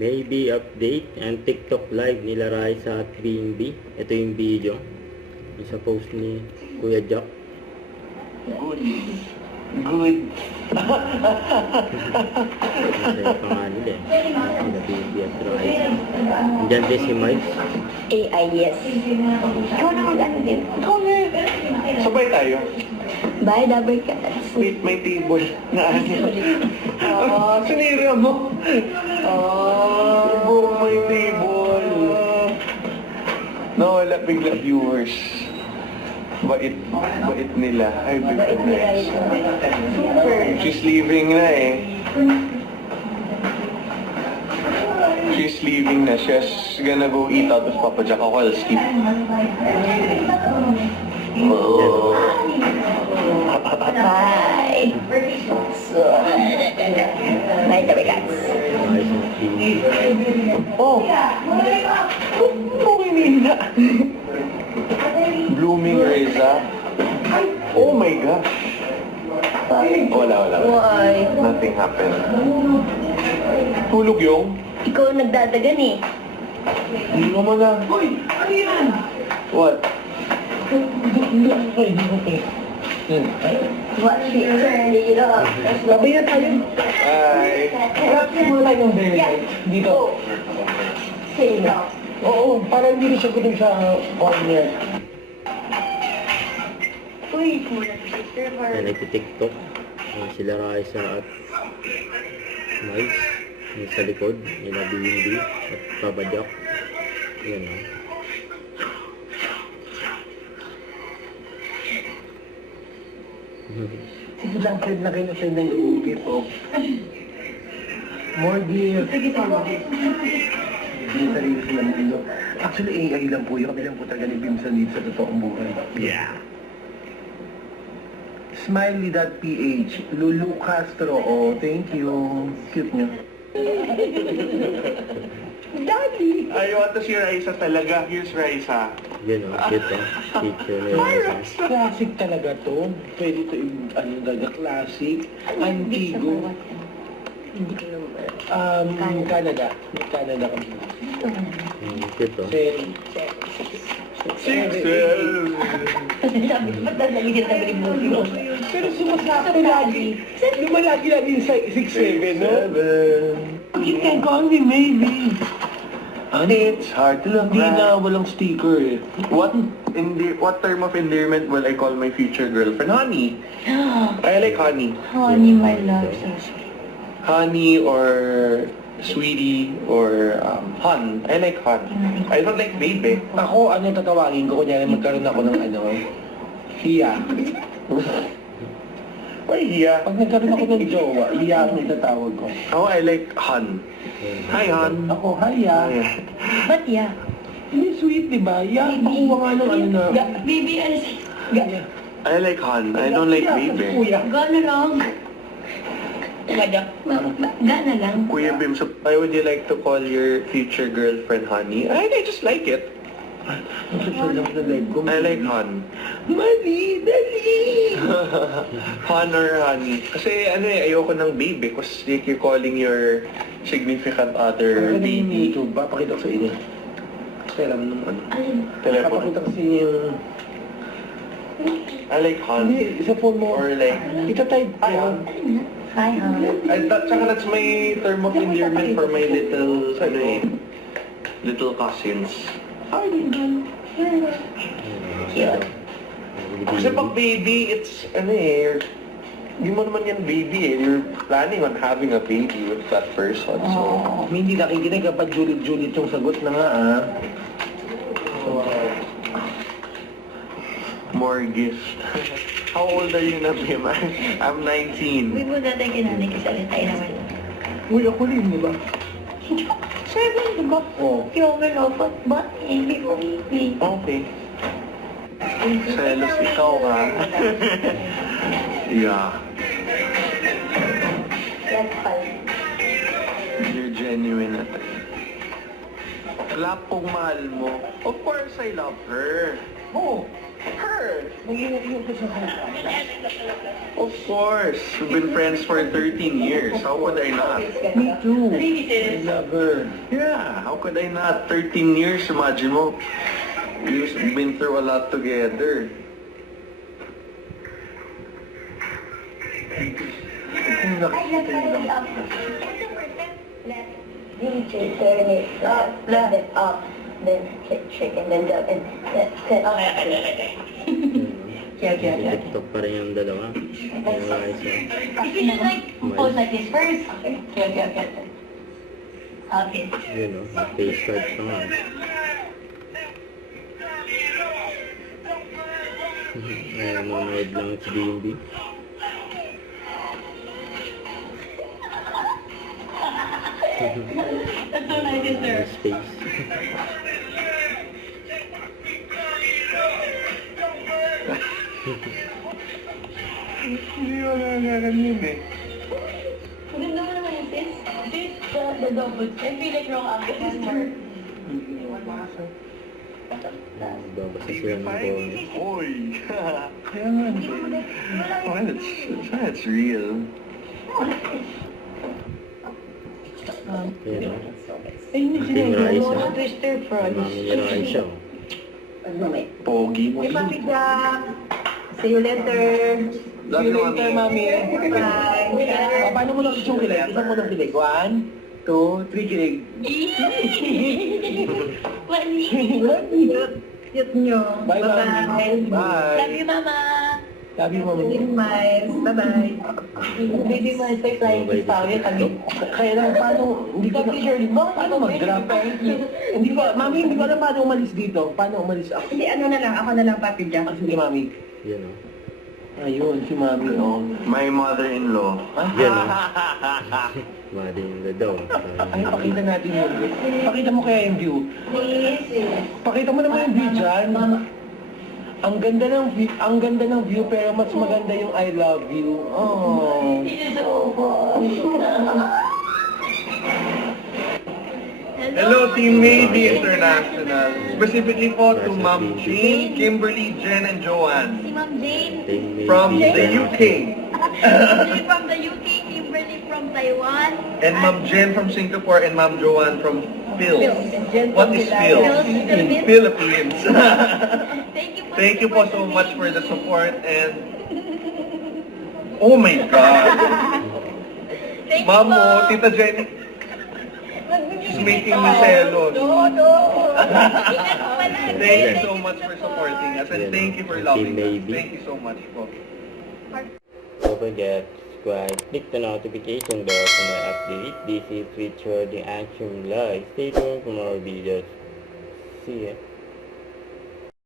Maybe update and TikTok live nila Raisa at BNB. Ito yung video. Yung sa post ni Kuya Jack. Good. Good. Kasi yung pangalan eh. Sila BNB at Raisa. Diyan din si Miles. AI, yes. Ikaw na mag-ano din. Ikaw na. Sabay tayo. Bye, double cats. Wait, may table na ano. Oh. Sinira mo. Oh. Bro, may table. Nawala bigla viewers. Bait nila. Ay, bigla guys. She's leaving na eh. She's leaving na. She's gonna go eat out with Papa Jack. Ako, I'll sleep. Oh. Bye. So, bye, double cats. Raisa at BNB. Oh! Okay nila. Blooming Reza. Oh my gosh. Wala. Why? Nothing happened. Tulog yung? Ikaw ang nagdadagan eh. Hindi naman na. Uy! Ano yan? What? What the hell? Babay na tayo. Bye. Harap mo tayo ng very dito. Sino? Oo, para hindi siya gudong sa corner. Uy, muna sister for... Yan, nagti-TikTok. Yan, sila Raisa at Miles. Yung sa likod, nila BNB at Papa Jack. Yan o. Sige lang, sir, na kayo sa'yo ng iugit po. More dear. Sige, tama. Hindi sarili sila ng ilo. Actually, AI lang po yun. Kami lang po talaga ni Bimsan dito sa totoong buhay. Yeah. Smiley.ph Lulu Castro. Oh, thank you. Cute niyo. Daddy! I want to see Raisa talaga. Here's Raisa. Yan o, cute o. Picture ni Raisa. Classic talaga to. Pwede to, ano talaga, classic. Antigo. Canada. May Canada kami. Cute o. Sixel! Sabi ko, ba't nalagyan na rin mo? Pero sumasakto lagi. Lumalagi lagi sa 6'7", no? You can call me maybe. It's hard to look Hindi na, back. walang sticker eh. What term of endearment will I call my future girlfriend? Honey. I like honey. Honey, my love, so sweet. Honey or sweetie or hun. I like hun. I don't like baby. Ako, ano tatawagin ko? Kunyari magkaroon ako ng ano, hiya. Why hiya? Pag nagkaroon ako ng jowa, hiya ang itatawag ko. Oh, I like hun. Hi hun. Ako, hiya. Ba't ya? Hindi sweet, di ba? Hiya, pakuha nga ng ano na. Baby, ano si... Hiya. I like hun. I don't like baby. Kuya. Gana lang. Gana lang. Kuya Bim, so why would you like to call your future girlfriend honey? I just like it. Ang social lang sa leg ko. I like hun. Mali, dali! Hun or honey. Kasi ano eh, ayoko ng baby because like you're calling your significant other Ano yung baby. YouTube? Papakita ko sa inyo. Kaya alam nung ano. Alin? Telephone. Papakita ko sa inyo yung... I like hun. Hindi, isa phone mo. Or like, Itatype ko. Alin na? Hi, hon. tsaka that's my term of endearment for my little, ano eh, little cousins. Ay, din. Cute. Kasi pag baby, it's, ano eh, hindi mo naman yan baby eh. You're planning on having a baby with that person, so. Hindi nakikinig kapag julit-julit yung sagot na nga ah. So, More gift. How old are you na, Bim? I'm 19. Uy, mo dati kinanay kasi ulit tayo naman. uy, ako rin, di ba? 7, di ba? Oo. Yung malapot ba? Hindi ko hindi. Okay. Selos ikaw ha. Yeah. That's fine. You're genuine at Clap kung mahal mo. Of course, I love her. Oo. Her! Yung ko sa Of course. We've been friends for 13 years. How could I not? Me too. I love her. Yeah, how could I not? 13 years, imagine mo. We've been through a lot together. Kung nakikita niyo lang. You should turn it then up, then trick, and then down, and then okay. Si TikTok pa rin yung dalawa. Sila Raisa. If you should like pose like this first. Okay. Okay. Yun o, face card pa nga. Ayan, manood lang si D&D. That's so nice, sir. Space. Hindi ko nakakanim eh. Maganda mo naman yung sis. Sis, the double. I feel like wrong angle. One more. Babasa sila ng boses. Oy! Kaya nga. Oh, that's real. Ayan o. Ay, hindi Team Raisa. Twister frog. Mami ni Raisa o. Pogi. Hey, Papi Jack. See you later. Love you, Mami. Bye. Paano mo lang yung kilig? Isang mo lang kilig. 1, 2, 3 kilig. Cute nyo. Bye, Mami. Bye. Love you, Mama. Love you, Mami. Baby Miles. Bye-bye. Baby Miles, may flying fish pa. Kaya lang, paano, hindi ko na, paano mag-drop? Hindi ko, Mami, hindi ko alam paano umalis dito. Paano umalis ako? Hindi, ano na lang. Ako na lang, Papi Jack. Ah, sige, Mami. Yan o. Ayun, si Mami, oh. My mother-in-law. Yan o. Madi yung daw. Ay, pakita natin yun. Pakita mo kaya yung view. Please. Pakita mo naman yung view dyan. Ang ganda ng view, pero mas maganda yung I love you. Oh. Hello, Team Navy International. Specifically po to Ma'am Jane, Kimberly, Jen, and Joanne. Si Ma'am Jane. From the UK. Kimberly from the UK. Kimberly from Taiwan. And Ma'am Jen from Singapore and Ma'am Joanne from Phil. What is Phil? Philippines. Thank you po so much for the support and... Oh my God! Thank Ma'am you mo, po. Tita Jenny, she's making me selos. No. Ingat po palagi. Thank you so much for supporting us and thank you for loving us. Thank you so much po. Don't forget, subscribe, click the notification bell for my update. This is Future the Action Live. Stay tuned for more videos. See ya.